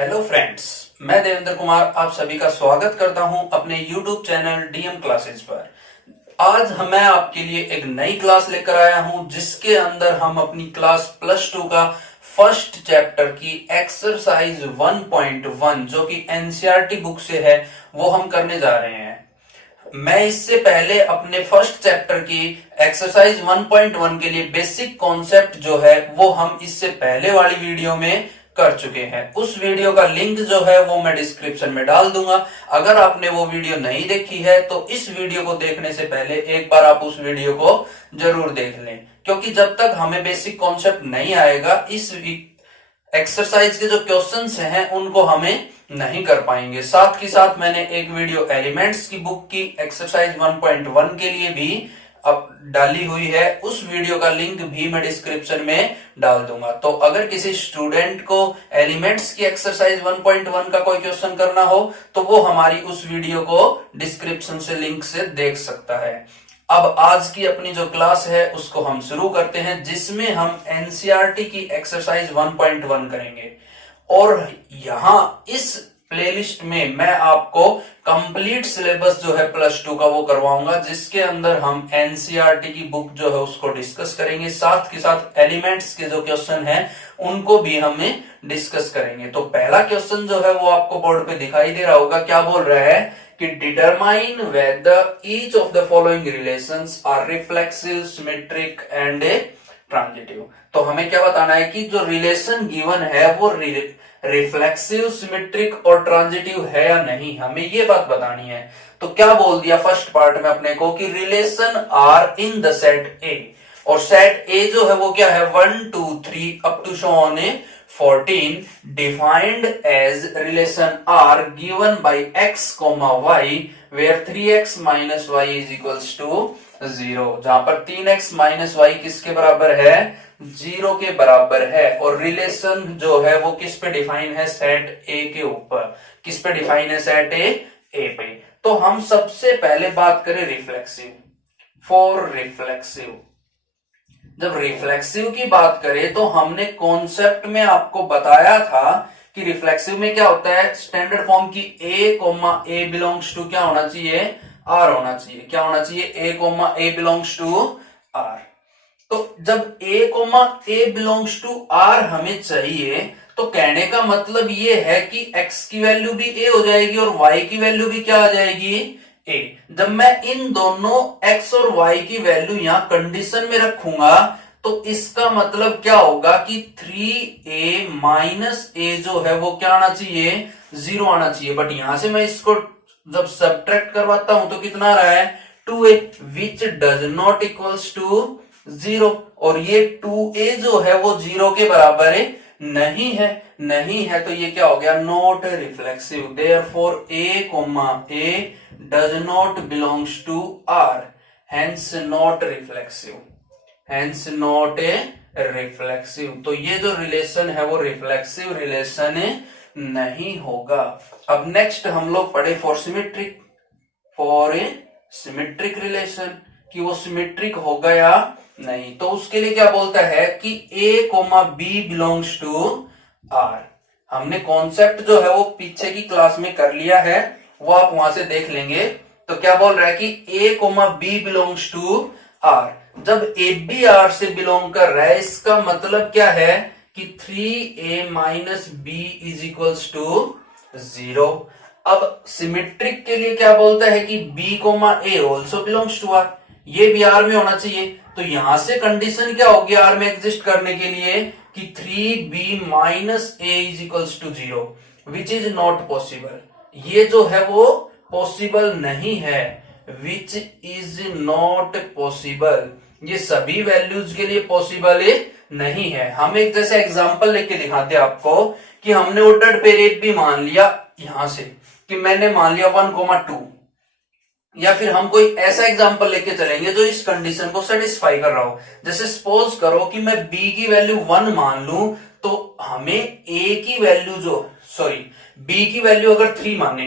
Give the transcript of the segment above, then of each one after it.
Hello friends, मैं देवेंद्र कुमार आप सभी का स्वागत करता हूं अपने YouTube चैनल डीएम क्लासेस पर। आज मैं आपके लिए एक नई क्लास लेकर आया हूं जिसके अंदर हम अपनी क्लास प्लस 2 का फर्स्ट चैप्टर की एक्सरसाइज 1.1 जो कि एनसीईआरटी बुक से है वो हम करने जा रहे हैं। मैं इससे पहले अपने फर्स्ट चैप्टर की एक्सरसाइज 1.1 के लिए बेसिक कॉन्सेप्ट जो है वो हम इससे पहले वाली वीडियो में कर चुके हैं। उस वीडियो का लिंक जो है वो मैं डिस्क्रिप्शन में डाल दूंगा। अगर आपने वो वीडियो नहीं देखी है तो इस वीडियो को देखने से पहले एक बार आप उस वीडियो को जरूर देख लें, क्योंकि जब तक हमें बेसिक कॉन्सेप्ट नहीं आएगा इस एक्सरसाइज के जो क्वेश्चंस हैं उनको हमें नहीं कर पाएंगे। साथ ही साथ मैंने एक वीडियो एलिमेंट्स की बुक की एक्सरसाइज 1.1 के लिए भी अब डाली हुई है। उस वीडियो का लिंक भी मैं डिस्क्रिप्शन में डाल दूंगा। तो अगर किसी स्टूडेंट को एलिमेंट्स की एक्सरसाइज 1.1 का कोई क्वेश्चन करना हो तो वो हमारी उस वीडियो को डिस्क्रिप्शन से लिंक से देख सकता है। अब आज की अपनी जो क्लास है उसको हम शुरू करते हैं, जिसमें हम एनसीईआरटी की एक्सरसाइज 1.1 करेंगे। और यहां इस प्लेलिस्ट में मैं आपको कंप्लीट सिलेबस जो है प्लस 2 का वो करवाऊंगा, जिसके अंदर हम एनसीईआरटी की बुक जो है उसको डिस्कस करेंगे। साथ के साथ एलिमेंट्स के जो क्वेश्चन हैं उनको भी हमें डिस्कस करेंगे। तो पहला क्वेश्चन जो है वो आपको बोर्ड पे दिखाई दे रहा होगा। क्या बोल रहा है कि determine whether each of the following relations are reflexive, symmetric and transitive. तो हमें क्या बताना है कि जो रिलेशन गिवन है वो रिफ्लेक्सिव, सिमेट्रिक और ट्रांजिटिव है या नहीं, हमें ये बात बतानी है। तो क्या बोल दिया फर्स्ट पार्ट में अपने को कि relation are in the set A, और सेट ए जो है वो क्या है 1 2 3 up to show on 14 defined as relation R given by x, y where 3x minus y is equals to 0, जहां पर 3x माइनस y किसके बराबर है 0 के बराबर है। और रिलेशन जो है वो किस पे डिफाइन है सेट ए के ऊपर। किस पे डिफाइन है सेट ए पे। तो हम सबसे पहले बात करें रिफ्लेक्सिव। फॉर रिफ्लेक्सिव, जब रिफ्लेक्सिव की बात करें तो हमने कॉन्सेप्ट में आपको बताया था कि रिफ्लेक्सिव में क्या होता है, स्टैंडर्ड फॉर्म की ए बिलोंग्स टू क्या होना चाहिए आर होना चाहिए। क्या होना चाहिए ए बिलोंग्स टू आर। तो जब ए बिलोंग्स टू आर हमें चाहिए तो कहने का मतलब ये है कि x की वैल्यू भी a हो जाएगी और y की वैल्यू भी क्या आ जाएगी a। जब मैं इन दोनों x और y की वैल्यू यहां कंडीशन में रखूंगा तो इसका मतलब क्या होगा कि 3a माइनस a जो है वो क्या आना चाहिए 0 आना चाहिए। बट यहां से मैं इसको जब सब्ट्रैक्ट करवाता हूं तो कितना आ रहा है 2a, which does not equals to 0। और ये 2a जो है वो 0 के बराबर नहीं है तो ये क्या हो गया not reflexive. Therefore a does not belongs to r, hence not reflexive. तो ये जो रिलेशन है वो रिफ्लेक्सिव रिलेशन नहीं होगा। अब नेक्स्ट हम लोग पढ़े फॉर सिमेट्रिक रिलेशन कि वो सिमेट्रिक होगा या नहीं। तो उसके लिए क्या बोलता है कि a, b belongs to r। हमने कॉन्सेप्ट जो है वो पीछे की क्लास में कर लिया है, वो आप वहां से देख लेंगे। तो क्या बोल रहा है कि a, b belongs to r। जब a b r से बिलोंग कर रहा है इसका मतलब क्या है कि 3a minus b is equals to 0। अब सिमेट्रिक के लिए क्या बोलता है कि b, a also belongs to r, ये भी r में होना चाहिए। तो यहां से कंडीशन क्या होगी r में एग्जिस्ट करने के लिए कि 3b minus a is equals to 0, which is not possible. ये जो है वो पॉसिबल नहीं है, विच इज नॉट पॉसिबल। ये सभी वैल्यूज के लिए पॉसिबल नहीं है। हम एक जैसे एग्जांपल लेके दिखाते हैं आपको कि हमने ऑर्डर्ड पेयर भी मान लिया यहां से कि मैंने मान लिया 1, 2, या फिर हम कोई ऐसा एग्जांपल लेके चलेंगे जो इस कंडीशन को सेटिस्फाई कर रहा हो। जैसे सपोज करो कि मैं b की वैल्यू 1 मान लूं तो हमें b की वैल्यू अगर 3 माने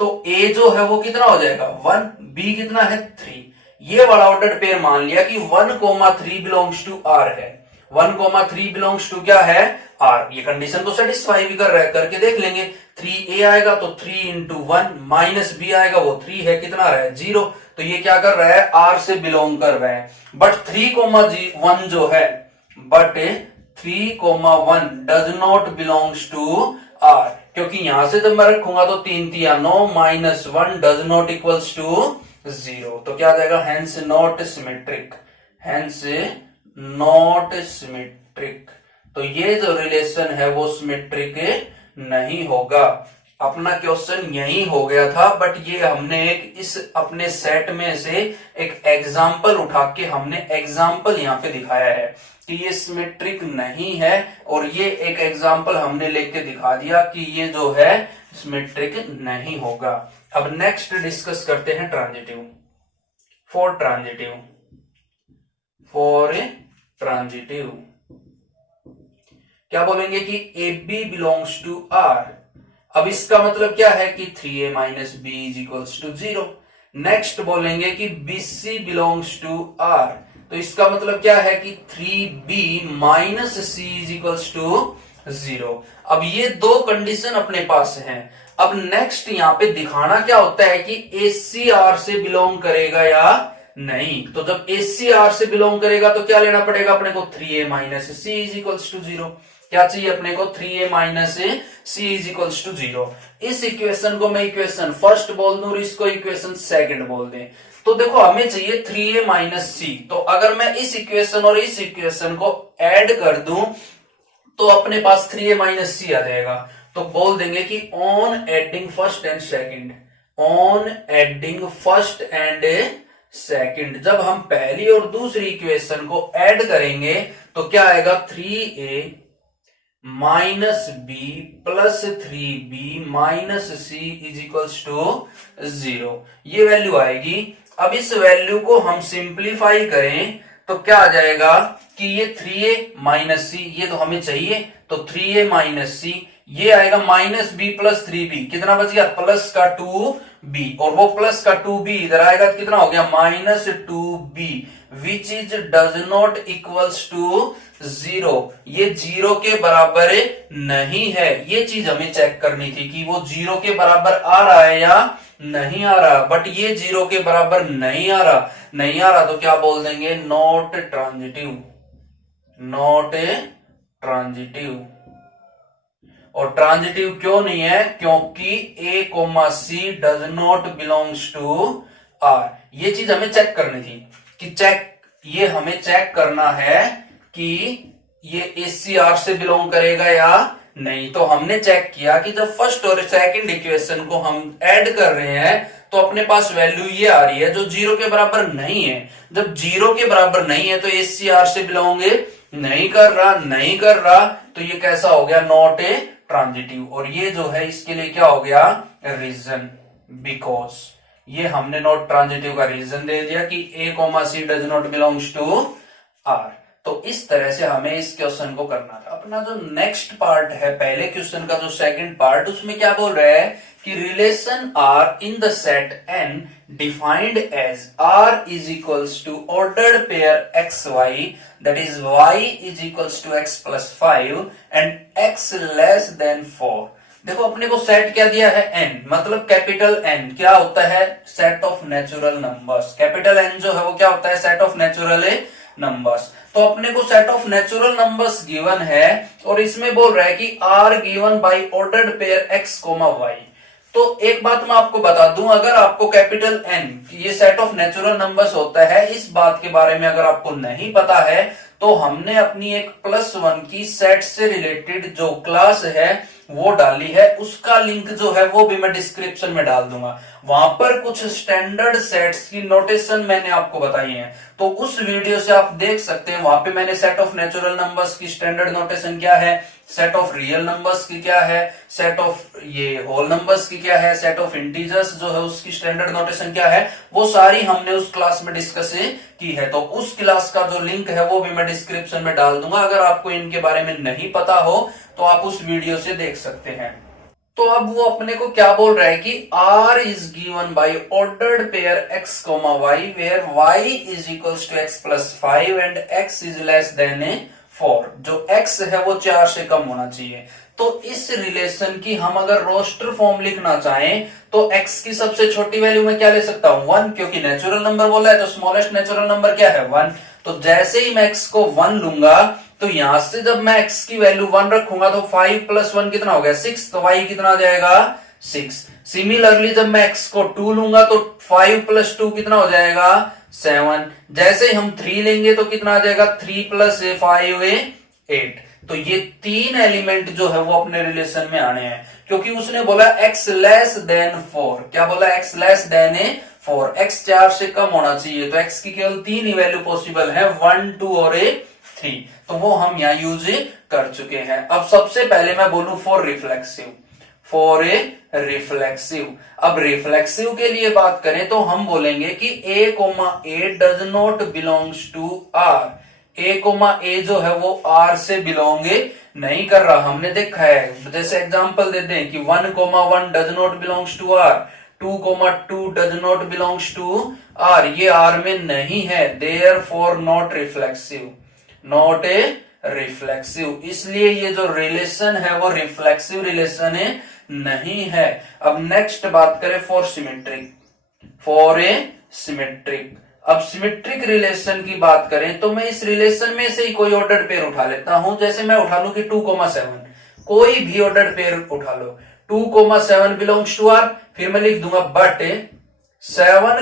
तो a जो है वो कितना हो जाएगा 1, b कितना है 3। ये वाला ऑर्डर्ड पेयर मान लिया कि 1, 3 बिलोंग्स टू r है 1,3 बिलोंग्स टू क्या है आर। ये कंडीशन तो सेटिस्फाई भी कर रहा है, करके देख लेंगे। 3a आएगा तो 3 इंटू 1 माइनस b आएगा वो 3 है, कितना रहा है 0। तो ये क्या कर रहा है आर से बिलोंग कर रहा है। बट 3,1 जो है, but 3,1 does not belongs to R, क्योंकि यहां से जब मैं रखूंगा तो 3 3 9 minus 1 does not equals to 0। तो क्या आ जाएगा hence not symmetric, hence not symmetric. तो ये जो रिलेशन है वो सिमेट्रिक नहीं होगा। अपना क्वेश्चन यही हो गया था, बट ये हमने एक इस अपने सेट में से एक एग्जाम्पल उठा के हमने एग्जाम्पल यहाँ पे दिखाया है कि ये सिमेट्रिक नहीं है, और ये एक एग्जाम्पल हमने लेके दिखा दिया कि ये जो है सिमेट्रिक नहीं होगा। अब नेक्स्ट डिस्कस करते हैं ट्रांजिटिव। फॉर ट्रांजिटिव क्या बोलेंगे कि A B belongs to R. अब इसका मतलब क्या है कि 3a minus B is equals to 0। Next बोलेंगे कि B C belongs to R, तो इसका मतलब क्या है कि 3b minus C is equals to 0। अब ये दो कंडीशन अपने पास हैं। अब नेक्स्ट यहां पे दिखाना क्या होता है कि ए सी आर से बिलोंग करेगा या नहीं। तो जब ए सी आर से बिलोंग करेगा तो क्या लेना पड़ेगा अपने को 3a minus C is equals to 0। क्या चाहिए अपने को 3a minus C is equals to 0। इस इक्वेशन को मैं इक्वेशन फर्स्ट बोल दूं और इसको इक्वेशन सेकंड बोल दें। तो देखो हमें चाहिए 3a माइनस सी, तो अगर मैं इस इक्वेशन और इस इक्वेशन को ऐड कर दूं तो अपने पास 3a माइनस सी आ जाएगा। तो बोल देंगे कि on adding first and second, on adding first and second, जब हम पहली और दूसरी इक्वेशन को ऐड करेंगे तो क्या आएगा 3a minus B plus 3b minus C is equals to 0। ये वैल्यू आएगी। अब इस वैल्यू को हम सिंप्लीफाई करें तो क्या आ जाएगा कि ये 3a माइनस सी, ये तो हमें चाहिए, तो 3a माइनस सी, ये आएगा माइनस बी प्लस 3b, कितना बच गया प्लस का 2b, और वो प्लस का 2b इधर आएगा तो कितना हो गया minus 2b, which is does not equals to 0। ये 0 के बराबर नहीं है। ये चीज हमें चेक करनी थी कि वो 0 के बराबर आ रहा है या नहीं आ रहा, बट ये 0 के बराबर नहीं आ रहा, तो क्या बोल देंगे नॉट ट्रांजिटिव, नॉट ट्रांजिटिव। और ट्रांजिटिव क्यों नहीं है, क्योंकि a, c does not belongs to r। ये चीज हमें चेक करनी थी कि ये हमें चेक करना है कि ये ACR से बिलोंग करेगा या नहीं। तो हमने चेक किया कि जब फर्स्ट और सेकंड इक्वेशन को हम ऐड कर रहे हैं तो अपने पास वैल्यू ये आ रही है जो 0 के बराबर नहीं है। जब 0 के बराबर नहीं है तो ACR से बिलोंग नहीं कर रहा, तो ये कैसा हो गया नॉट ए ट्रांजिटिव। और ये जो है इसके लिए क्या हो गया रीजन, बिकॉज ये हमने नॉट ट्रांजिटिव का रीजन दे दिया कि a, c does not belongs to r। तो इस तरह से हमें इस क्वेश्चन को करना था। अपना जो नेक्स्ट पार्ट है पहले क्वेश्चन का जो सेकंड पार्ट, उसमें क्या बोल रहा है कि relation are in the set n defined as r is equals to ordered pair X Y, that is y is equals to x plus 5 and x less than 4। देखो अपने को सेट क्या दिया है n, मतलब कैपिटल N क्या होता है set of natural numbers. Capital N जो है वो क्या होता है सेट ऑफ नेचुरल नंबर्स। तो अपने को set of natural numbers given है और इसमें बोल रहा है कि R given by ordered pair X comma Y. तो एक बात मैं आपको बता दूं, अगर आपको कैपिटल N ये सेट ऑफ नेचुरल नंबर्स होता है, इस बात के बारे में अगर आपको नहीं पता है तो हमने अपनी एक +1 की सेट से रिलेटेड जो क्लास है वो डाली है, उसका लिंक जो है वो भी मैं डिस्क्रिप्शन में डाल दूंगा। वहां पर कुछ स्टैंडर्ड सेट्स की नोटेशन मैंने आपको बताई है, तो उस वीडियो से आप देख सकते हैं। वहां पे मैंने सेट ऑफ नेचुरल नंबर्स की स्टैंडर्ड नोटेशन क्या है, सेट ऑफ रियल नंबर्स की क्या है, सेट ऑफ ये होल नंबर्स की क्या है, सेट ऑफ इंटीजर्स जो है उसकी स्टैंडर्ड नोटेशन क्या है, वो सारी हमने उस क्लास में डिस्कस की है। तो उस क्लास का जो लिंक है वो भी मैं डिस्क्रिप्शन में डाल दूंगा। अगर आपको इनके बारे में नहीं पता हो तो आप उस वीडियो से देख सकते हैं। तो अब वो अपने को क्या बोल रहा है कि R is given by ordered pair x comma y where y is equals to x plus 5 and x is less than 4, जो x है वो 4 से कम होना चाहिए। तो इस रिलेशन की हम अगर रोस्टर फॉर्म लिखना चाहें तो x की सबसे छोटी वैल्यू में क्या ले सकता हूं 1, क्योंकि नेचुरल नंबर बोला है तो स्मॉलेस्ट नेचुरल नंबर क्या है 1। तो जैसे ही मैं x को 1 लूंगा तो यहां से जब मैं x की वैल्यू 1 रखूंगा तो 5 + 1 कितना हो गया 6, तो y कितना आ जाएगा 6। सिमिलरली जब मैं x को 2 लूंगा तो 5 + 2 कितना हो जाएगा 7। जैसे ही हम 3 लेंगे तो कितना आ जाएगा 3 + 5 8। तो ये 3 एलिमेंट जो है वो अपने रिलेशन में आने हैं, क्योंकि उसने बोला x लेस देन 4। क्या बोला x लेस देन 4, x 4 से कम होना चाहिए। तो x की केवल 3 ही वैल्यू पॉसिबल है, 1 2 और 3। तो वो हम यहां यूज कर चुके हैं। अब सबसे पहले मैं बोलूं फॉर रिफ्लेक्सिव, फॉर रिफ्लेक्सिव। अब रिफ्लेक्सिव के लिए बात करें तो हम बोलेंगे कि a, does not belongs to r। a, जो है वो r से बिलोंग नहीं कर रहा, हमने देखा है। जैसे एग्जांपल देते हैं कि 1, 1 does not belongs to r, 2, 2 does not belongs to r, ये r में नहीं है, therefore not reflexive, not a reflexive. इसलिए ये जो रिलेशन है वो रिफ्लेक्सिव रिलेशन नहीं है। अब नेक्स्ट बात करें for symmetric, for a symmetric. अब सिमेट्रिक रिलेशन की बात करें तो मैं इस रिलेशन में से ही कोई ऑर्डर्ड पेयर उठा लेता हूं। जैसे मैं उठा लू कि 2, 7, कोई भी ऑर्डर्ड पेयर उठा लो, 2, 7 बिलोंग्स टू आर, फिर मैं लिख दूंगा but 7,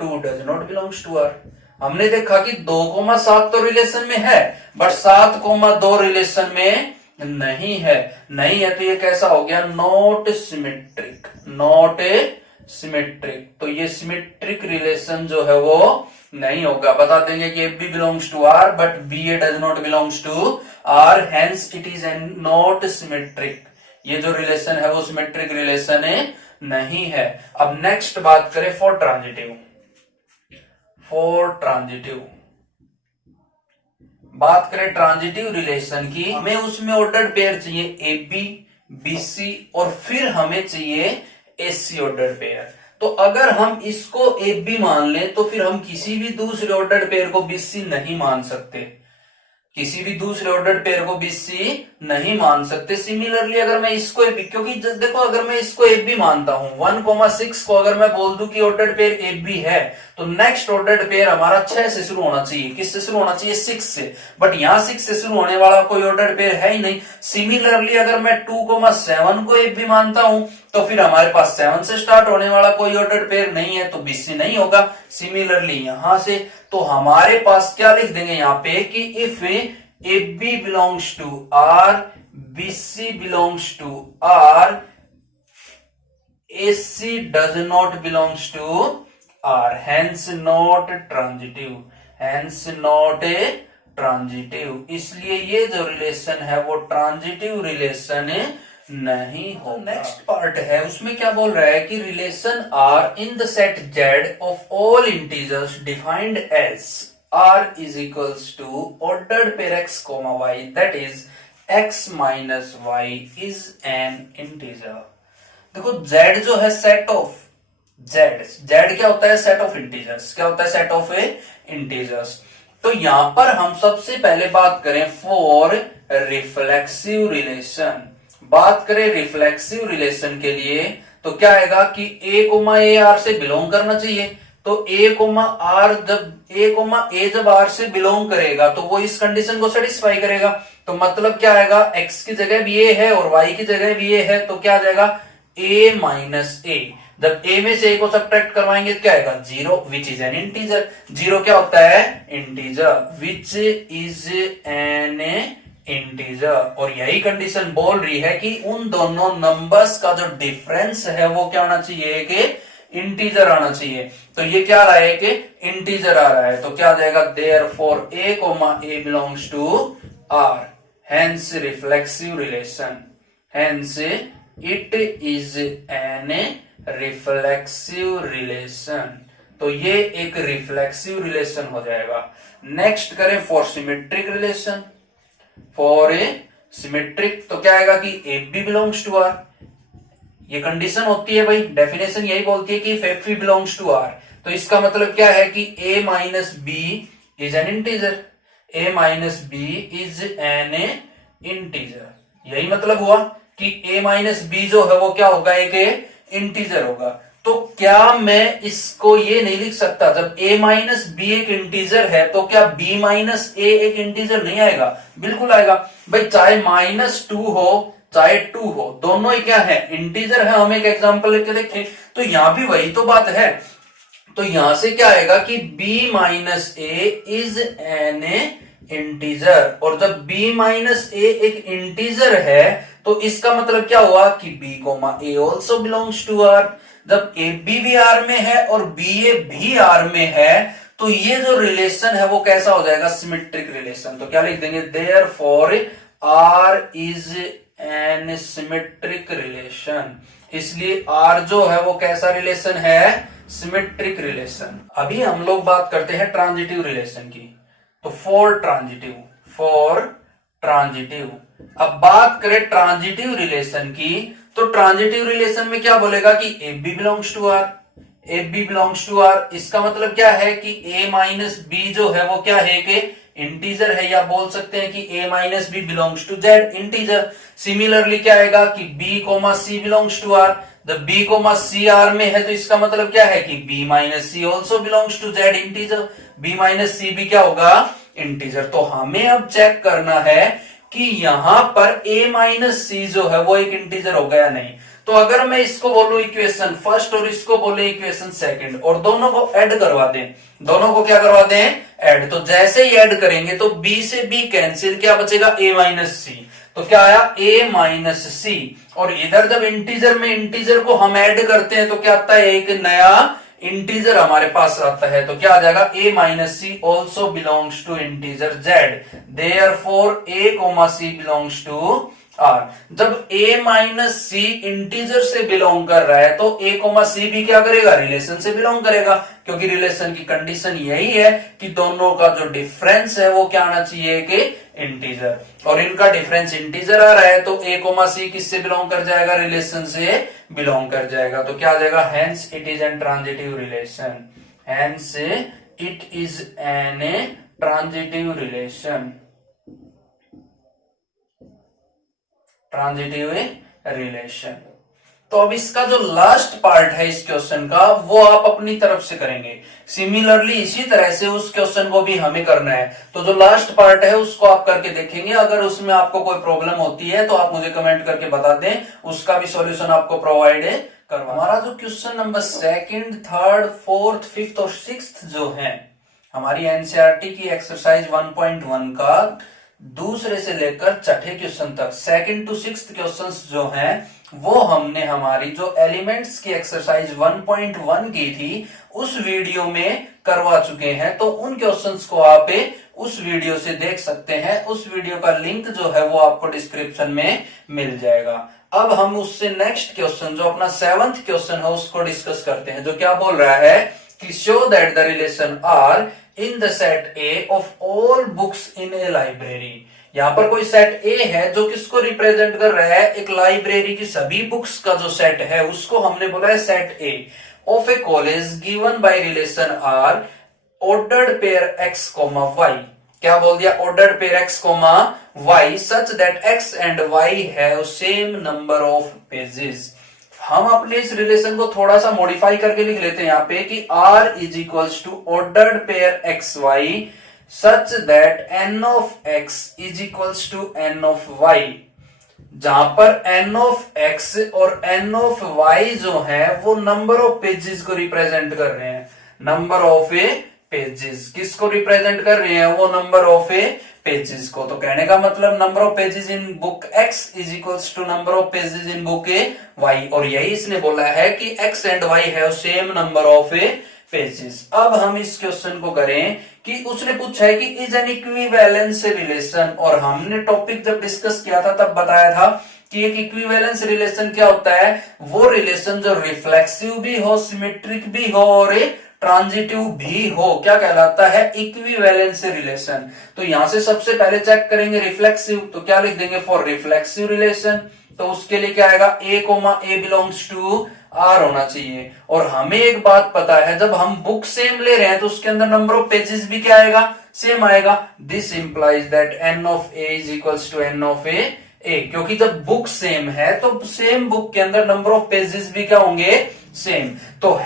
2 does not belongs to R. हमने देखा कि 2, 7 तो रिलेशन में है, बट 7, 2 रिलेशन में नहीं है। नहीं है तो ये कैसा हो गया not symmetric, not a symmetric. तो ये सिमेट्रिक रिलेशन जो है वो नहीं होगा। बता देंगे कि AB belongs to R but BA does not belongs to R, hence it is not symmetric. ये जो रिलेशन है वो सिमेट्रिक रिलेशन नहीं है। अब नेक्स्ट बात करें फॉर ट्रांजिटिव, फॉर ट्रांजिटिव बात करें ट्रांजिटिव रिलेशन की, हमें उसमें ऑर्डर्ड पेयर चाहिए AB, BC और फिर हमें चाहिए AC ऑर्डर्ड पेयर। तो अगर हम इसको AB मान लें तो फिर हम किसी भी दूसरे ऑर्डर्ड पेयर को BC नहीं मान सकते, किसी भी दूसरे ऑर्डर्ड पेयर को BC नहीं मान सकते। सिमिलरली अगर मैं इसको क्योंकि देखो अगर मैं इसको AB मानता हूं, 1, 6 को अगर मैं बोल दूं कि ऑर्डर्ड पेयर AB है तो नेक्स्ट ऑर्डर्ड पेयर हमारा 6 से शुरू होना चाहिए। किससे शुरू होना चाहिए 6 से, बट यहां 6 से शुरू होने वाला कोई ऑर्डर्ड पेयर है ही नहीं। सिमिलरली अगर मैं 2, 7 को AB मानता हूं तो फिर हमारे पास 7 से स्टार्ट होने वाला कोई ऑर्डर्ड पेयर नहीं है, तो BC नहीं होगा। सिमिलरली यहां से तो हमारे पास क्या लिख देंगे यहां पे कि if AB belongs to R, BC belongs to R, AC does not belongs to R, hence not transitive, hence not a transitive. इसलिए ये जो रिलेशन है वो ट्रांजिटिव रिलेशन नहीं हो। नेक्स्ट पार्ट है उसमें क्या बोल रहा है कि relation R in the set Z of all integers defined as R is equals to ordered pair x, y, that is x minus y is an integer। देखो Z जो है सेट ऑफ Z क्या होता है set of integers, क्या होता है set of integers. तो यहां पर हम सबसे पहले बात करें फॉर रिफ्लेक्सिव रिलेशन, बात करें रिफ्लेक्सिव रिलेशन के लिए तो क्या आएगा कि A, R से बिलोंग करना चाहिए। तो A, जब R से बिलोंग करेगा तो वो इस कंडीशन को सेटिस्फाई करेगा। तो मतलब क्या आएगा X की जगह भी A है और Y की जगह भी A है, तो क्या आ जाएगा A माइनस A। जब A में से A को सब्ट्रैक्ट करवाएंगे तो क्या आएगा 0 विच इज एन इंटीजर। 0 क्या होता है integer, which is an integer. और यही कंडीशन बोल रही है कि उन दोनों नंबर्स का जो डिफरेंस है वो क्या आना चाहिए कि इंटीजर आना चाहिए। तो ये क्या आ रहा है कि इंटीजर आ रहा है, तो क्या आ जाएगा therefore A, belongs to R, hence reflexive relation, hence it is an reflexive relation. तो ये एक रिफ्लेक्सिव रिलेशन हो जाएगा। नेक्स्ट करें for symmetric relation, for a symmetric तो क्या आएगा कि AB बिलोंग्स टू R। ये कंडीशन होती है भाई, डेफिनेशन यही बोलती है कि FP बिलोंग्स टू R। तो इसका मतलब क्या है कि A minus B is an integer, a minus B is an integer. यही मतलब हुआ कि a माइनस बी जो है वो क्या होगा, एक इंटीजर होगा। तो क्या मैं इसको ये नहीं लिख सकता, जब a माइनस बी एक इंटीजर है तो क्या b माइनस a एक इंटीजर नहीं आएगा? बिल्कुल आएगा भाई, चाहे -2 हो चाहे 2 हो, दोनों ही क्या है, इंटीजर है। हम एक एग्जांपल लेके देखें तो यहां भी वही तो बात है। तो यहां से क्या आएगा कि b minus A is an integer, और जब b माइनस ए एक इंटीजर है तो इसका मतलब क्या हुआ कि b comma A also belongs to R. जब ए बी भी आर में है और बी ए भी आर में है तो ये जो रिलेशन है वो कैसा हो जाएगा, सिमेट्रिक रिलेशन। तो क्या लिख देंगे, therefore R is an symmetric relation. इसलिए आर जो है वो कैसा रिलेशन है, सिमेट्रिक रिलेशन। अभी हम लोग बात करते हैं ट्रांजिटिव रिलेशन की। तो फॉर ट्रांजिटिव अब बात करें ट्रांजिटिव रिलेशन की, तो ट्रांजिटिव रिलेशन में क्या बोलेगा कि A B belongs to R, A B belongs to R. इसका मतलब क्या है कि a माइनस बी जो है वो क्या है कि इंटीजर है, या बोल सकते हैं कि a minus B belongs to Z, integer. Similarly क्या आएगा कि b comma C belongs to R. जब b कोमा सी आर में है तो इसका मतलब क्या है कि b minus C also belongs to Z, integer. b minus C भी क्या होगा, इंटीजर। तो हमें अब चेक करना है कि यहां पर a माइनस सी जो है वो एक इंटीजर हो गया नहीं। तो अगर मैं इसको बोलूं इक्वेशन फर्स्ट और इसको बोले इक्वेशन सेकंड और दोनों को ऐड करवा दें, दोनों को क्या करवा दें, ऐड। तो जैसे ही ऐड करेंगे तो b से b कैंसिल, क्या बचेगा, a माइनस सी। तो क्या आया, a माइनस सी। और इधर जब इंटीजर में इंटीजर को हम ऐड करते हैं तो क्या आता है, एक नया इंटीजर हमारे पास आता है। तो क्या आ जाएगा, a minus C also belongs to integer z, therefore a comma C belongs to R. जब a माइनस सी इंटीजर से बिलोंग कर रहा है तो a कोमा सी भी क्या करेगा, रिलेशन से बिलोंग करेगा, क्योंकि रिलेशन की कंडीशन यही है कि दोनों का जो डिफरेंस है वो क्या आना चाहिए कि इंटीजर। और इनका डिफरेंस इंटीजर आ रहा है तो a कोमा सी किससे बिलोंग कर जाएगा, रिलेशन से बिलोंग कर जाएगा। तो क्या आ जाएगा, hence it is N transitive relation, hence it is N transitive relation, transitive relation. तो अब इसका जो लास्ट पार्ट है इस क्वेश्चन का वो आप अपनी तरफ से करेंगे। सिमिलरली इसी तरह से उस क्वेश्चन को भी हमें करना है। तो जो लास्ट पार्ट है उसको आप करके देखेंगे। अगर उसमें आपको कोई प्रॉब्लम होती है तो आप मुझे कमेंट करके बता दें, उसका भी सॉल्यूशन आपको प्रोवाइड करवा। हमारा जो question number second, third, fourth, fifth और सिक्स्थ जो है हमारी एनसीईआरटी की एक्सरसाइज 1.1 का दूसरे से लेकर छठे क्वेश्चन तक, सेकंड टू सिक्स्थ क्वेश्चंस जो हैं वो हमने हमारी जो एलिमेंट्स की एक्सरसाइज 1.1 की थी उस वीडियो में करवा चुके हैं। तो उन क्वेश्चंस को आप उस वीडियो से देख सकते हैं। उस वीडियो का लिंक जो है वो आपको डिस्क्रिप्शन में मिल जाएगा। अब हम उससे नेक्स्ट क्वेश्चन जो अपना 7th क्वेश्चन है उसको डिस्कस करते हैं, जो क्या बोल रहा है कि show that the relation are in the set A of all books in a library. यहां पर कोई सेट ए है जो किसको रिप्रेजेंट कर रहा है, एक लाइब्रेरी की सभी बुक्स का जो सेट है उसको हमने बोला है set A of a college given by relation R ordered pair X comma Y. क्या बोल दिया, ordered pair X comma Y such that X and Y have same number of pages. हम अपने इस रिलेशन को थोड़ा सा मॉडिफाई करके लिख लेते हैं यहाँ पे कि R is equals to ordered pair X Y such that n of x is equals to n of y, जहां पर n ऑफ x और n ऑफ y जो है वो नंबर ऑफ पेजेस को रिप्रेजेंट कर रहे हैं। नंबर ऑफ पेजेस किसको रिप्रेजेंट कर रहे हैं, वो नंबर ऑफ पेजेस को। तो कहने का मतलब number of pages in book x is equals to number of pages in book y, और यही इसने बोला है कि x and y have same number of pages. अब हम इस क्वेश्चन को करें कि उसने पूछा है कि इज एन इक्विवेलेंस रिलेशन, और हमने टॉपिक जब डिस्कस किया था तब बताया था कि एक इक्विवेलेंस रिलेशन क्या होता है, वो रिलेशन जो रिफ्लेक्सिव भी हो, सिमेट्रिक भी हो और ट्रांजिटिव भी हो, क्या कहलाता है, इक्विवेलेंस रिलेशन। तो यहां से सबसे पहले चेक करेंगे रिफ्लेक्सिव, तो क्या लिख देंगे, फॉर रिफ्लेक्सिव रिलेशन। तो उसके लिए क्या आएगा, a comma a belongs to R होना चाहिए। और हमें एक बात पता है, जब हम बुक सेम ले रहे हैं तो उसके अंदर नंबर ऑफ पेजेस भी क्या आएगा, सेम आएगा। This implies that N of A is equals to N of A, क्योंकि जब बुक सेम है तो सेम बुक के अंदर नंबर ऑफ पेजेस भी क्या होंगे, सेम। तो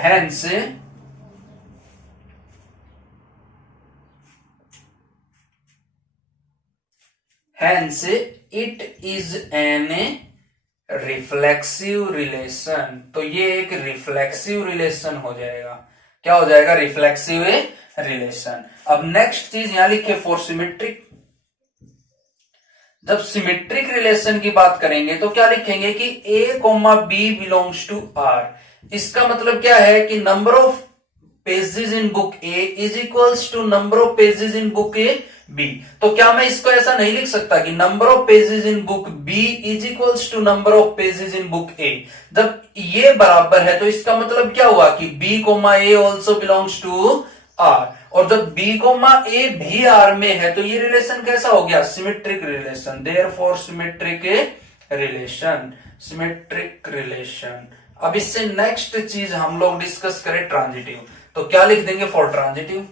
hence it is an reflexive relation. तो ये एक रिफ्लेक्सिव रिलेशन हो जाएगा। क्या हो जाएगा, रिफ्लेक्सिव रिलेशन। अब नेक्स्ट चीज यहां लिखे फॉर सिमेट्रिक। जब सिमेट्रिक रिलेशन की बात करेंगे तो क्या लिखेंगे कि a, b belongs to r। इसका मतलब क्या है कि number of pages in book A is equals to number of pages in book A B. तो क्या मैं इसको ऐसा नहीं लिख सकता कि number of pages in book B is equals to number of pages in book A. जब ये बराबर है तो इसका मतलब क्या हुआ कि b, a also belongs to r। और जब b, a भी r में है तो ये रिलेशन कैसा हो गया, symmetric relation. Therefore symmetric relation, symmetric relation. अब इससे नेक्स्ट चीज हम लोग डिस्कस करें ट्रांजिटिव। तो क्या लिख देंगे फॉर ट्रांजिटिव,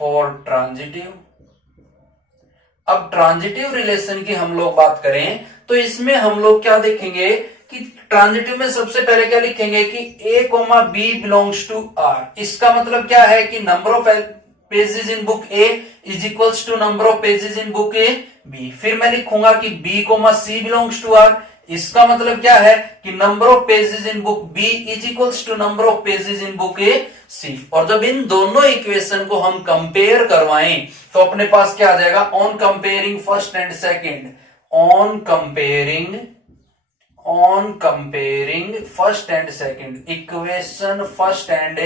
फॉर ट्रांजिटिव। अब ट्रांजिटिव रिलेशन की हम लोग बात करें तो इसमें हम लोग क्या देखेंगे कि ट्रांजिटिव में सबसे पहले क्या लिखेंगे कि a, b belongs to r। इसका मतलब क्या है कि number of pages in book a is equals to number of pages in book A b। फिर मैं लिखूंगा कि b, c belongs to r। इसका मतलब क्या है कि number of pages in book B is equals to number of pages in book A C. और जब इन दोनों इक्वेशन को हम कंपेयर करवाएं तो अपने पास क्या आ जाएगा, on comparing first and second, on comparing first and second, equation first and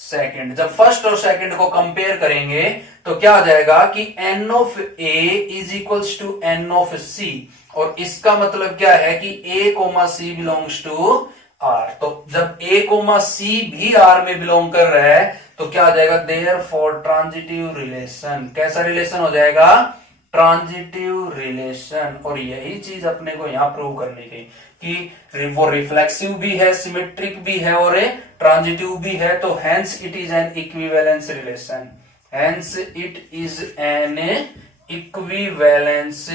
second. जब फर्स्ट और सेकंड को कंपेयर करेंगे तो क्या आ जाएगा कि N of A is equals to N of C. और इसका मतलब क्या है कि a, c belongs to r। तो जब a, c भी r में बिलोंग कर रहा है तो क्या आ जाएगा, देयरफॉर ट्रांजिटिव रिलेशन। कैसा रिलेशन हो जाएगा, ट्रांजिटिव रिलेशन। और यही चीज अपने को यहां प्रूव करनी थी कि वो रिफ्लेक्सिव भी है, सिमेट्रिक भी है और ट्रांजिटिव भी है। तो hence it is N equivalence relation, hence it is N equivalence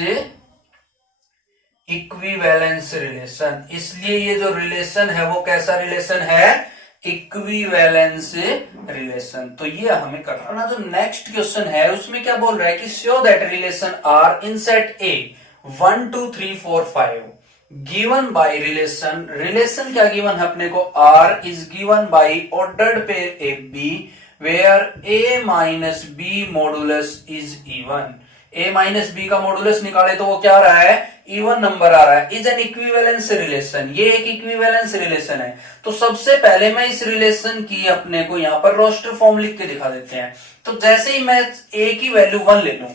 relation. इसलिए ये जो रिलेशन है वो कैसा रिलेशन है, इक्विवेलेंस रिलेशन। तो ये हमें करना। जो नेक्स्ट क्वेश्चन है उसमें क्या बोल रहा है कि show that relation are in set A 1 2 3 4 5 given by relation क्या गिवन है अपने को, R is given by ordered pair A B where A minus B modulus is even. a minus B का मॉडुलस निकाले तो वो क्या आ रहा है, इवन नंबर आ रहा है। इज एन इक्विवेलेंस रिलेशन, ये एक इक्विवेलेंस रिलेशन है। तो सबसे पहले मैं इस रिलेशन की अपने को यहां पर रोस्टर फॉर्म लिख के दिखा देते हैं। तो जैसे ही मैं a की वैल्यू 1 ले लूं,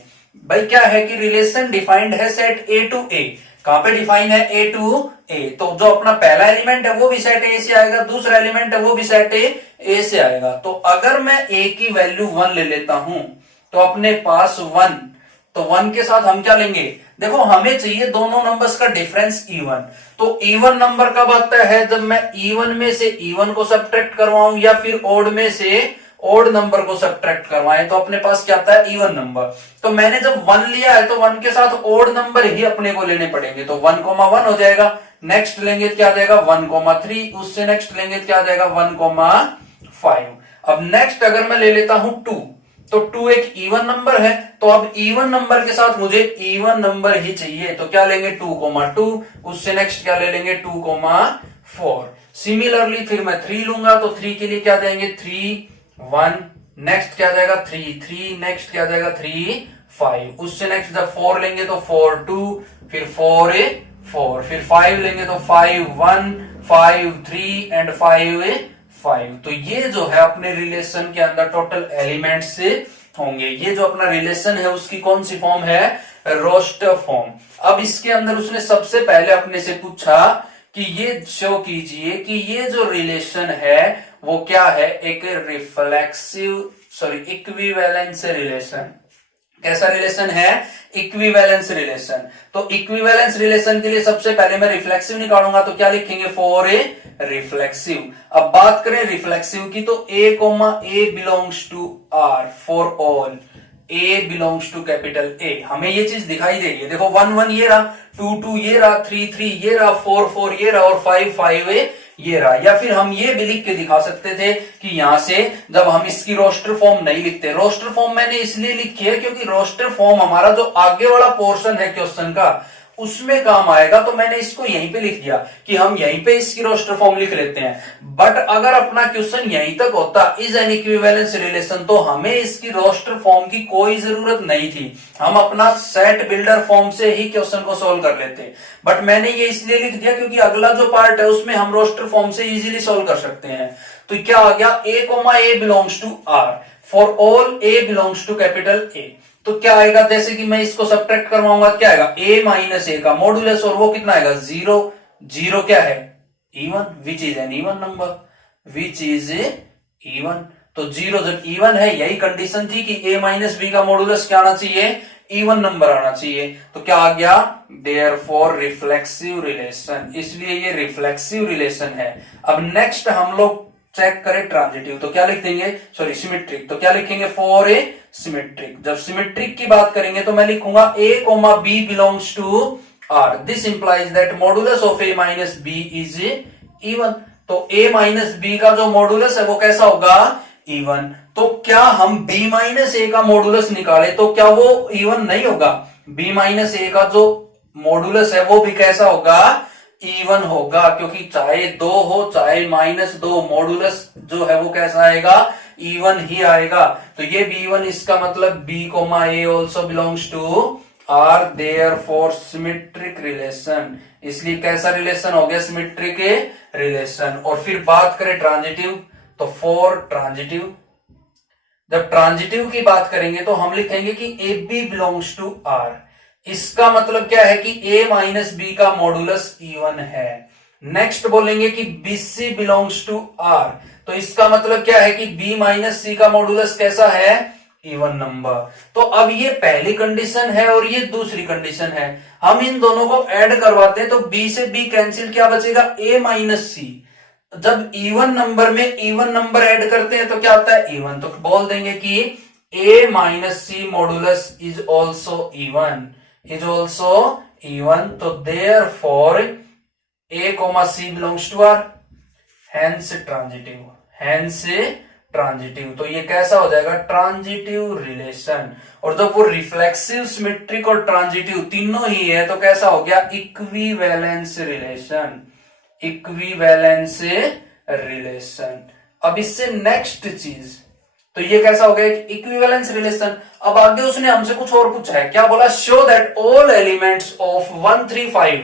भाई क्या है कि रिलेशन डिफाइंड है सेट a टू a। कहां पे डिफाइन है, a टू a। तो जो अपना पहला एलिमेंट है वो भी सेट a से आएगा, दूसरा एलिमेंट है वो भी सेट a से आएगा। तो अगर मैं a की वैल्यू 1 ले लेता हूं तो अपने पास 1, तो 1 के साथ हम क्या लेंगे, देखो हमें चाहिए दोनों नंबर्स का डिफरेंस इवन। तो इवन नंबर कब आता है, जब मैं इवन में से इवन को सब्ट्रैक्ट करवाऊं या फिर ओड में से ओड नंबर को सब्ट्रैक्ट करवाएं तो अपने पास क्या आता है, इवन नंबर। तो मैंने जब 1 लिया है तो 1 के साथ ओड नंबर ही अपने को लेने पड़ेंगे। तो 1,1 हो जाएगा, नेक्स्ट लेंगे क्या आ जाएगा 1,3, उससे नेक्स्ट लेंगे क्या आ जाएगा 1,5। अब नेक्स्ट अगर मैं ले लेता हूं 2, तो 2 एक इवन नंबर है। तो अब इवन नंबर के साथ मुझे इवन नंबर ही चाहिए, तो क्या लेंगे 2,2, उससे नेक्स्ट क्या ले लेंगे 2,4। सिमिलरली फिर मैं 3 लूंगा तो 3 के लिए क्या देंगे 3, 1, नेक्स्ट क्या जाएगा 3, 3, नेक्स्ट क्या जाएगा 3, 5, उससे नेक्स्ट जब 4 लेंगे तो 4, 2, फिर 4, 4, फिर 5 लेंगे तो 5, 1, 5, 3 एंड 5, 5। तो ये जो है अपने रिलेशन के अंदर टोटल एलिमेंट्स होंगे। ये जो अपना रिलेशन है उसकी कौन सी फॉर्म है, रोस्टर फॉर्म। अब इसके अंदर उसने सबसे पहले अपने से पूछा कि ये शो कीजिए कि ये जो रिलेशन है वो क्या है, एक इक्विवेलेंस रिलेशन। कैसा रिलेशन है, इक्विवेलेंस रिलेशन। तो इक्विवेलेंस रिलेशन के लिए सबसे पहले मैं रिफ्लेक्सिव निकालूंगा तो क्या लिखेंगे 4a रिफ्लेक्सिव। अब बात करें रिफ्लेक्सिव की तो A comma A belongs to R for all A belongs to capital A। हमें ये चीज दिखाई दे रही है, देखो 1 1 ये रहा, 2 2 ये रहा, 3 3 ये रहा, 4 4 ये रहा और 5 5 ये रहा। या फिर हम ये भी लिख के दिखा सकते थे कि यहां से जब हम इसकी रोस्टर फॉर्म नहीं लिखते, रोस्टर फॉर्म मैंने इसलिए लिखी है क्योंकि रोस्टर फॉर्म हमारा जो आगे वाला पोर्शन है क्वेश्चन का उसमें काम आएगा, तो मैंने इसको यहीं पे लिख दिया कि हम यहीं पे इसकी रोस्टर फॉर्म लिख लेते हैं। बट अगर अपना क्वेश्चन यहीं तक होता इज एन इक्विवेलेंस रिलेशन, तो हमें इसकी रोस्टर फॉर्म की कोई जरूरत नहीं थी, हम अपना सेट बिल्डर फॉर्म से ही क्वेश्चन को सोल्व कर लेते। बट मैंने ये इसलिए लिख दिया क्योंकि अगला जो पार्ट है उसमें हम रोस्टर फॉर्म से इजीली सोल्व कर सकते हैं। तो क्या आ गया, A comma A belongs to R for all A belongs to capital A। तो क्या आएगा, जैसे कि मैं इसको सब्ट्रैक्ट करवाऊंगा, क्या आएगा A माइनस A का मॉडुलस, और वो कितना आएगा 0 0 क्या है even, which is N even number, which is even. तो 0 जब इवन है, यही कंडीशन थी कि A माइनस B का मॉडुलस क्या आना चाहिए, इवन नंबर आना चाहिए। तो क्या आ गया, देयरफॉर रिफ्लेक्सिव रिलेशन, इसलिए ये रिफ्लेक्सिव रिलेशन है। अब नेक्स्ट हम लोग चेक करें ट्रांजिटिव, तो क्या लिख देंगे, सॉरी सिमेट्रिक, तो क्या लिखेंगे फॉर ए सिमेट्रिक। जब सिमेट्रिक की बात करेंगे तो मैं लिखूंगा A comma B belongs to R, this implies that modulus of A minus B is even. तो A माइनस B का जो मॉडुलस है वो कैसा होगा, इवन। तो क्या हम B माइनस A का मॉडुलस निकाले तो क्या वो इवन नहीं होगा, B माइनस A का जो मॉडुलस है वो भी कैसा होगा, इवन होगा, क्योंकि चाहे 2 हो चाहे -2 मॉडुलस जो है वो कैसा आएगा, इवन ही आएगा। तो ये भी इवन, इसका मतलब B comma A also belongs to R, therefore symmetric relation. इसलिए कैसा रिलेशन हो गया, सिमेट्रिक रिलेशन। और फिर बात करें ट्रांजिटिव, तो फॉर ट्रांजिटिव, जब ट्रांजिटिव की बात करेंगे तो हम लिखेंगे कि AB बिलोंग्स टू R। इसका मतलब क्या है कि A माइनस B का मॉडुलस इवन है। नेक्स्ट बोलेंगे कि BC बिलोंग्स टू R, तो इसका मतलब क्या है कि B माइनस C का मॉडुलस कैसा है, इवन नंबर। तो अब ये पहली कंडीशन है और ये दूसरी कंडीशन है, हम इन दोनों को ऐड करवाते हैं तो B से B कैंसिल, क्या बचेगा A माइनस C। जब इवन नंबर में इवन नंबर ऐड करते हैं तो क्या आता है, इवन। तो बोल देंगे कि A minus C modulus is also even, is also even. तो therefore A comma C belongs to R, hence transitive, hence transitive. तो ये कैसा हो जाएगा, ट्रांजिटिव रिलेशन। और जब वो रिफ्लेक्सिव, सिमेट्रिक और ट्रांजिटिव तीनों ही है तो कैसा हो गया, इक्विवेलेंस रिलेशन, इक्विवेलेंस रिलेशन। अब इससे नेक्स्ट चीज, तो ये कैसा हो गया, इक्विवेलेंस रिलेशन। अब आगे उसने हमसे कुछ और पूछा है, क्या बोला, show that all elements of 1 3 5,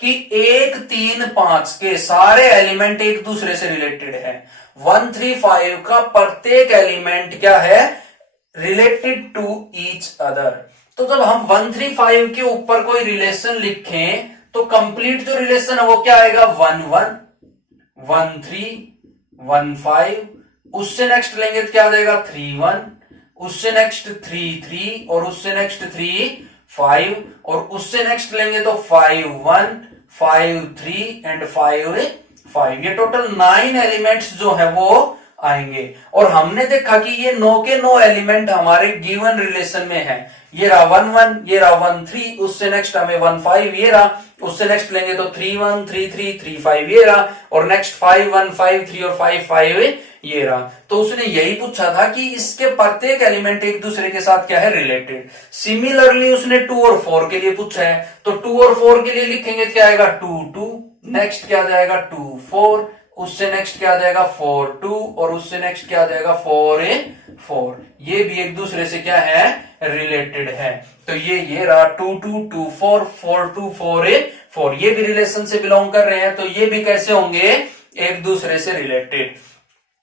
कि 1 3 5 के सारे एलिमेंट एक दूसरे से रिलेटेड है। 1 3 5 का प्रत्येक एलिमेंट क्या है, रिलेटेड टू ईच अदर। तो जब हम 1 3 5 के ऊपर कोई रिलेशन लिखें तो कंप्लीट जो रिलेशन है वो क्या आएगा, 1 1 1 3 1 5, उससे नेक्स्ट लेंगे तो क्या आ जाएगा 3 1, उससे नेक्स्ट 3 3, और उससे नेक्स्ट 3 5, और उससे नेक्स्ट लेंगे तो 5 1 5 3 एंड 5 5। ये टोटल 9 एलिमेंट्स जो है वो आएंगे। और हमने देखा कि ये 9 के 9 एलिमेंट हमारे गिवन रिलेशन में है। ये रहा 1 1, ये रहा 1 3, उससे नेक्स्ट हमें 1 5 ये रहा, उससे नेक्स्ट लेंगे तो 3 1 3 3 3 5 ये रहा, और नेक्स्ट 5 1 5 3 और 5 5 ये रहा। तो उसने यही पूछा था कि इसके प्रत्येक एलिमेंट एक दूसरे के साथ क्या है, रिलेटेड। सिमिलरली उसने 2 और 4 के लिए पूछा है, तो 2 और 4 के लिए लिखेंगे क्या आएगा 2 2, नेक्स्ट क्या आ जाएगा 2 4, उससे नेक्स्ट क्या आ जाएगा 4 2, और उससे नेक्स्ट क्या आ जाएगा 4 4। ये भी एक दूसरे से क्या है, रिलेटेड है। तो ये रहा 2 2 2 4 4 2 4 4, ये भी रिलेशन से बिलोंग कर रहे हैं, तो ये भी कैसे होंगे, एक दूसरे से रिलेटेड।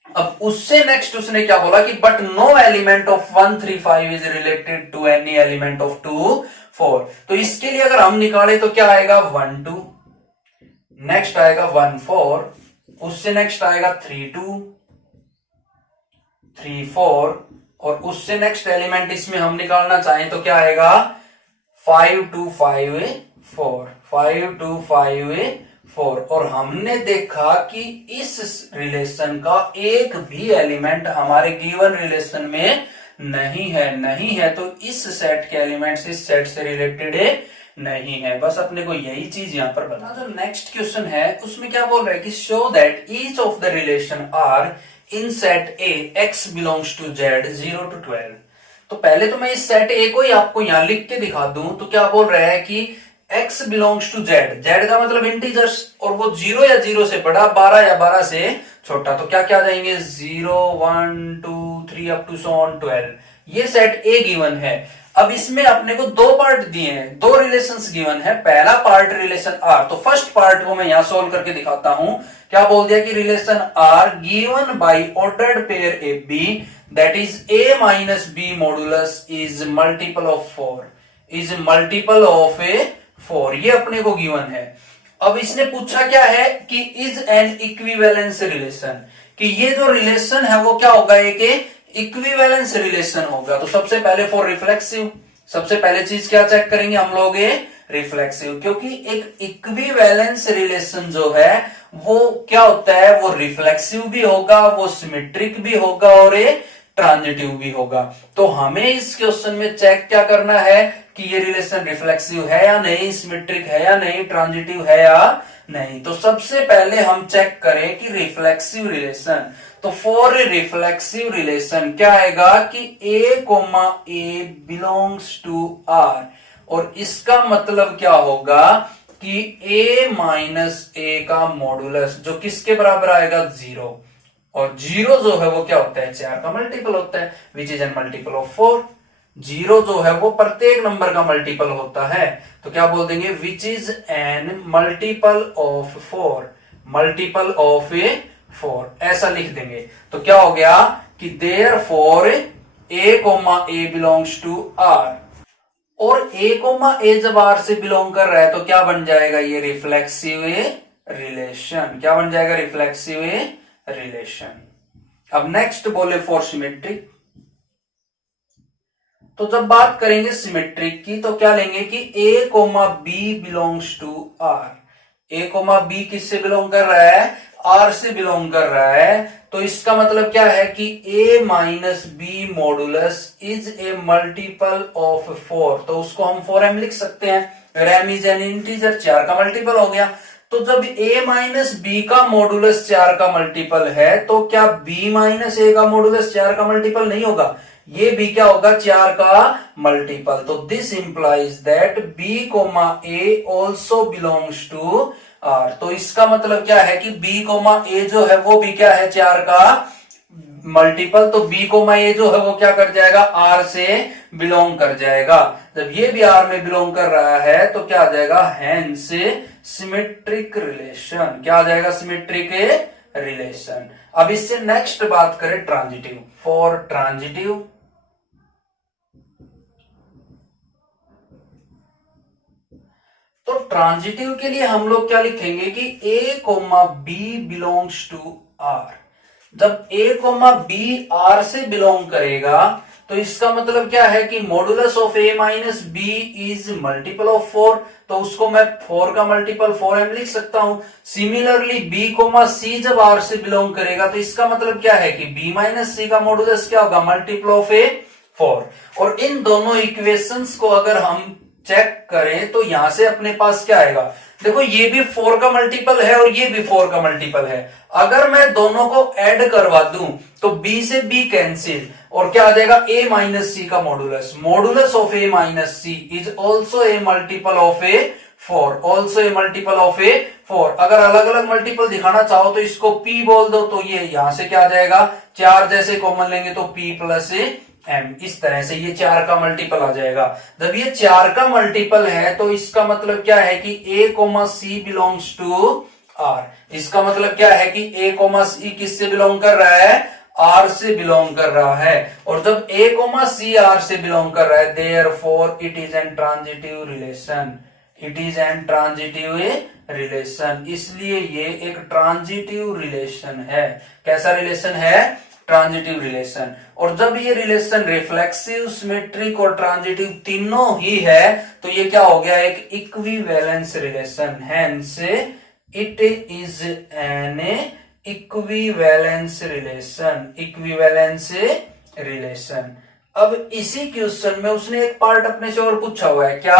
अब उससे नेक्स्ट उसने क्या बोला कि but no element of 1 3 5 is related to any element of 2 4। तो इसके लिए अगर हम निकाले तो क्या आएगा 1 2, नेक्स्ट आएगा 1 4, उससे नेक्स्ट आएगा 3 2 3 4, और उससे नेक्स्ट एलिमेंट इसमें हम निकालना चाहें तो क्या आएगा 5 2 5 4, 5 2 5 4। और हमने देखा कि इस रिलेशन का एक भी एलिमेंट हमारे गिवन रिलेशन में नहीं है तो इस सेट के एलिमेंट्स इस सेट से रिलेटेड नहीं है। बस अपने को यही चीज यहां पर बता। जो नेक्स्ट क्वेश्चन है उसमें क्या बोल रहा है कि show that each of the relation are in set A X belongs to Z 0 to 12। तो पहले तो मैं इस सेट ए को ही आपको यहां लिख के दिखा दूं तो क्या बोल रहा है कि x belongs to Z, Z का मतलब इंटीजर्स, और वो 0 या 0 से बड़ा, 12 या 12 से छोटा। तो क्या क्या आ जाएंगे 0 1 2 3 अप टू सो ऑन 12। ये सेट ए गिवन है। अब इसमें अपने को दो पार्ट दिए हैं, दो रिलेशंस गिवन है। पहला पार्ट रिलेशन आर, तो फर्स्ट पार्ट को मैं यहां सोल्व करके दिखाता हूं। क्या बोल दिया कि relation R given by ordered pair A B that is A minus B modulus is multiple of 4, is multiple of a 4। ये अपने को गिवन है। अब इसने पूछा क्या है कि इज एन इक्विवेलेंस रिलेशन, कि ये जो रिलेशन है वो क्या होगा, एक इक्विवेलेंस रिलेशन होगा। तो सबसे पहले फॉर रिफ्लेक्सिव, सबसे पहले चीज क्या चेक करेंगे हम लोग, ये रिफ्लेक्सिव, क्योंकि एक इक्विवेलेंस रिलेशन जो है वो क्या होता है, वो रिफ्लेक्सिव भी होगा, वो सिमेट्रिक भी होगा और ये ट्रांजिटिव भी होगा। तो हमें इस क्वेश्चन में चेक क्या करना है कि ये रिलेशन रिफ्लेक्सिव है या नहीं, सिमेट्रिक है या नहीं, ट्रांजिटिव है या नहीं। तो सबसे पहले हम चेक करें कि रिफ्लेक्सिव रिलेशन। तो फॉर रिफ्लेक्सिव रिलेशन क्या आएगा कि a comma A belongs to R, और इसका मतलब क्या होगा कि a माइनस ए का मॉडुलस जो किसके बराबर आएगा 0, और 0 जो है वो क्या होता है 4 का मल्टीपल होता है, विच इज एन मल्टीपल ऑफ 4। 0 जो है वो प्रत्येक नंबर का मल्टीपल होता है। तो क्या बोल देंगे which is an multiple of 4, multiple of a 4, ऐसा लिख देंगे। तो क्या हो गया कि therefore A comma A belongs to R, और ए कोमा ए जब आर से बिलोंग कर रहा है तो क्या बन जाएगा ये रिफ्लेक्सिव रिलेशन, क्या बन जाएगा रिफ्लेक्सिव रिलेशन। अब नेक्स्ट बोले फॉर सिमेट्रिक। तो जब बात करेंगे सिमेट्रिक की तो क्या लेंगे कि a comma B belongs to R. A comma B किससे बिलोंग कर रहा है, आर से बिलोंग कर रहा है। तो इसका मतलब क्या है कि a minus B modulus is a multiple of 4। तो उसको हम 4m लिख सकते हैं, रैम इज एन इंटीजर, 4 का मल्टीपल हो गया। तो जब a माइनस बी का मॉडुलस 4 का मल्टीपल है तो क्या b माइनस ए का मॉडुलस 4 का मल्टीपल नहीं होगा, ये भी क्या होगा 4 का मल्टीपल। तो this implies that b comma A also belongs to R. तो इसका मतलब क्या है कि b कोमा ए जो है वो भी क्या है 4 का मल्टीपल। तो b कोमा ए जो है वो क्या कर जाएगा r से बिलोंग कर जाएगा। जब ये भी r में बिलोंग कर रहा है तो क्या आ जाएगा हेंस सिमेट्रिक रिलेशन, क्या आ जाएगा सिमेट्रिक रिलेशन। अब इससे नेक्स्ट बात करें ट्रांजिटिव। फॉर ट्रांजिटिव तो ट्रांजिटिव के लिए हम लोग क्या लिखेंगे कि a comma B belongs to R. जब a कोमा बी आर से बिलोंग करेगा तो इसका मतलब क्या है कि modulus of a minus B is multiple of 4। तो उसको मैं 4 का मल्टीपल 4m लिख सकता हूं। सिमिलरली b कोमा सी जब r से बिलोंग करेगा तो इसका मतलब क्या है कि b माइनस सी का मॉडुलस क्या होगा मल्टीपल ऑफ a 4। और इन दोनों इक्वेशंस को अगर हम चेक करें तो यहां से अपने पास क्या आएगा, देखो ये भी 4 का मल्टीपल है और ये भी 4 का मल्टीपल है। अगर मैं दोनों को ऐड करवा दूं तो b से b कैंसिल, और क्या आ जाएगा a माइनस सी का modulus, modulus of a minus C is also a multiple of a 4, also a multiple of a 4। अगर अलग अलग मल्टीपल दिखाना चाहो तो इसको p बोल दो, तो ये यहां से क्या आ जाएगा 4 जैसे कॉमन लेंगे तो p प्लस m, इस तरह से ये 4 का मल्टीपल आ जाएगा। जब ये 4 का मल्टीपल है तो इसका मतलब क्या है कि a comma C belongs to r। इसका मतलब क्या है कि a कोमा सी किससे बिलोंग कर रहा है, r से बिलोंग कर रहा है। और जब a कोमा सी r से बिलोंग कर रहा है therefore it is N transitive relation, it is N transitive relation. इसलिए ये एक ट्रांजिटिव रिलेशन है। कैसा रिलेशन है, ट्रांजिटिव रिलेशन। और जब ये रिलेशन रिफ्लेक्सिव, सिमेट्रिक और ट्रांजिटिव तीनों ही है तो ये क्या हो गया एक equivalence relation. Hence it is N equivalence relation. अब इसी क्वेश्चन में उसने एक पार्ट अपने से और पूछा हुआ है, क्या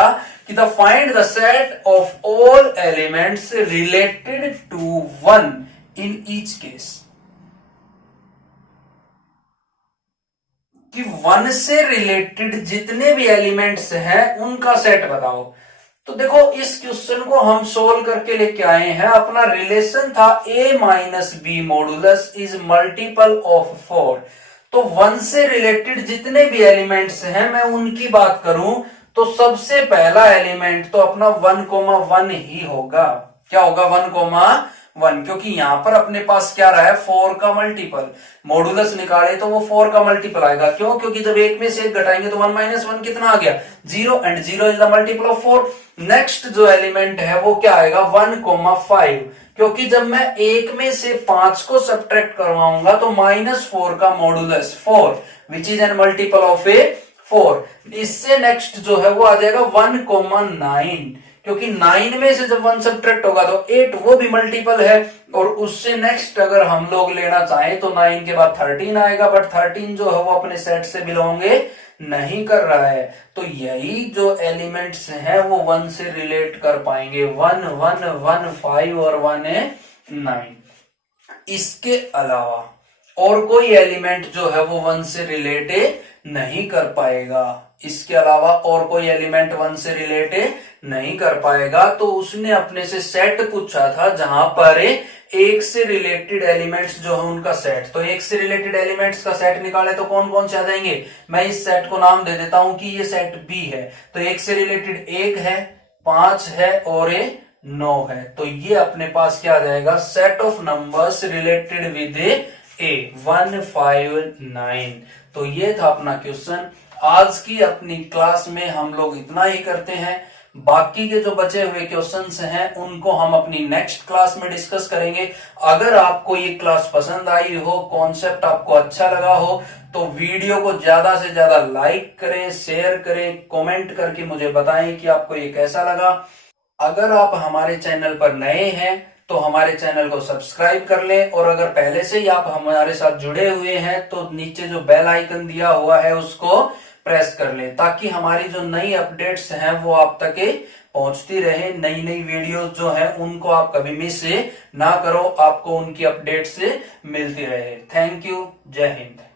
कि the find the set of all elements related to one in each case, कि वन से रिलेटेड जितने भी एलिमेंट्स हैं उनका सेट बताओ। तो देखो इस क्वेश्चन को हम सोल्व करके लेके आए हैं। अपना रिलेशन था a minus B modulus is multiple of 4। तो वन से रिलेटेड जितने भी एलिमेंट्स हैं मैं उनकी बात करूं तो सबसे पहला एलिमेंट तो अपना 1,1 ही होगा। क्या होगा? 1,1, क्योंकि यहां पर अपने पास क्या रहा है? 4 का मल्टीपल। मॉडुलस निकाले तो वो 4 का मल्टीपल आएगा। क्यों? क्योंकि जब एक में से एक घटाएंगे तो 1 माइनस 1 कितना आ गया? 0, and 0 is the multiple of 4। Next जो एलिमेंट है वो क्या आएगा? 1,5, क्योंकि जब मैं एक में से 5 को सब्ट्रैक्ट करवाऊंगा तो -4 का modulus 4 which is an multiple of 4। इससे नेक्स्ट जो है वो आ जाएगा 1,9, क्योंकि 9 में से जब 1 सब्ट्रैक्ट होगा तो 8 वो भी मल्टीपल है। और उससे नेक्स्ट अगर हम लोग लेना चाहें तो 9 के बाद 13 आएगा, बट 13 जो है वो अपने सेट से बिलोंग नहीं कर रहा है। तो यही जो एलिमेंट्स हैं वो 1 से रिलेट कर पाएंगे, 1, 1, 1, 5 और 1 9। इसके अलावा और कोई एलिमेंट जो है वो 1 से रिलेट नहीं कर पाएगा। इसके अलावा और कोई एलिमेंट 1 से रिलेट नहीं कर पाएगा। तो उसने अपने से सेट पूछा था जहां पर एक से रिलेटेड एलिमेंट्स जो है उनका सेट। तो एक से रिलेटेड एलिमेंट्स का सेट निकाले तो कौन कौन से आ जाएंगे? मैं इस सेट को नाम दे देता हूं कि ये सेट बी है। तो एक से रिलेटेड 1 है, 5 है और 9 है। तो ये अपने पास क्या आ जाएगा? Set of numbers related with ए 1, 5, 9। तो ये था अपना क्वेश्चन। आज की अपनी क्लास में हम लोग इतना ही करते हैं। बाकी के जो बचे हुए क्वेश्चंस हैं उनको हम अपनी नेक्स्ट क्लास में डिस्कस करेंगे। अगर आपको ये क्लास पसंद आई हो, कॉन्सेप्ट आपको अच्छा लगा हो, तो वीडियो को ज्यादा से ज्यादा लाइक करें, शेयर करें, कमेंट करके मुझे बताएं कि आपको ये कैसा लगा। अगर आप हमारे चैनल पर नए हैं तो हमारे चैनल को सब्सक्राइब कर लें, और अगर पहले से ही आप हमारे साथ जुड़े हुए हैं तो नीचे जो बेल आइकन दिया हुआ है उसको प्रेस कर लें, ताकि हमारी जो नई अपडेट्स हैं वो आप तक पहुंचती रहे। नई नई वीडियोस जो हैं उनको आप कभी मिस ना करो, आपको उनकी अपडेट्स मिलती रहे। Thank you. जय हिंद।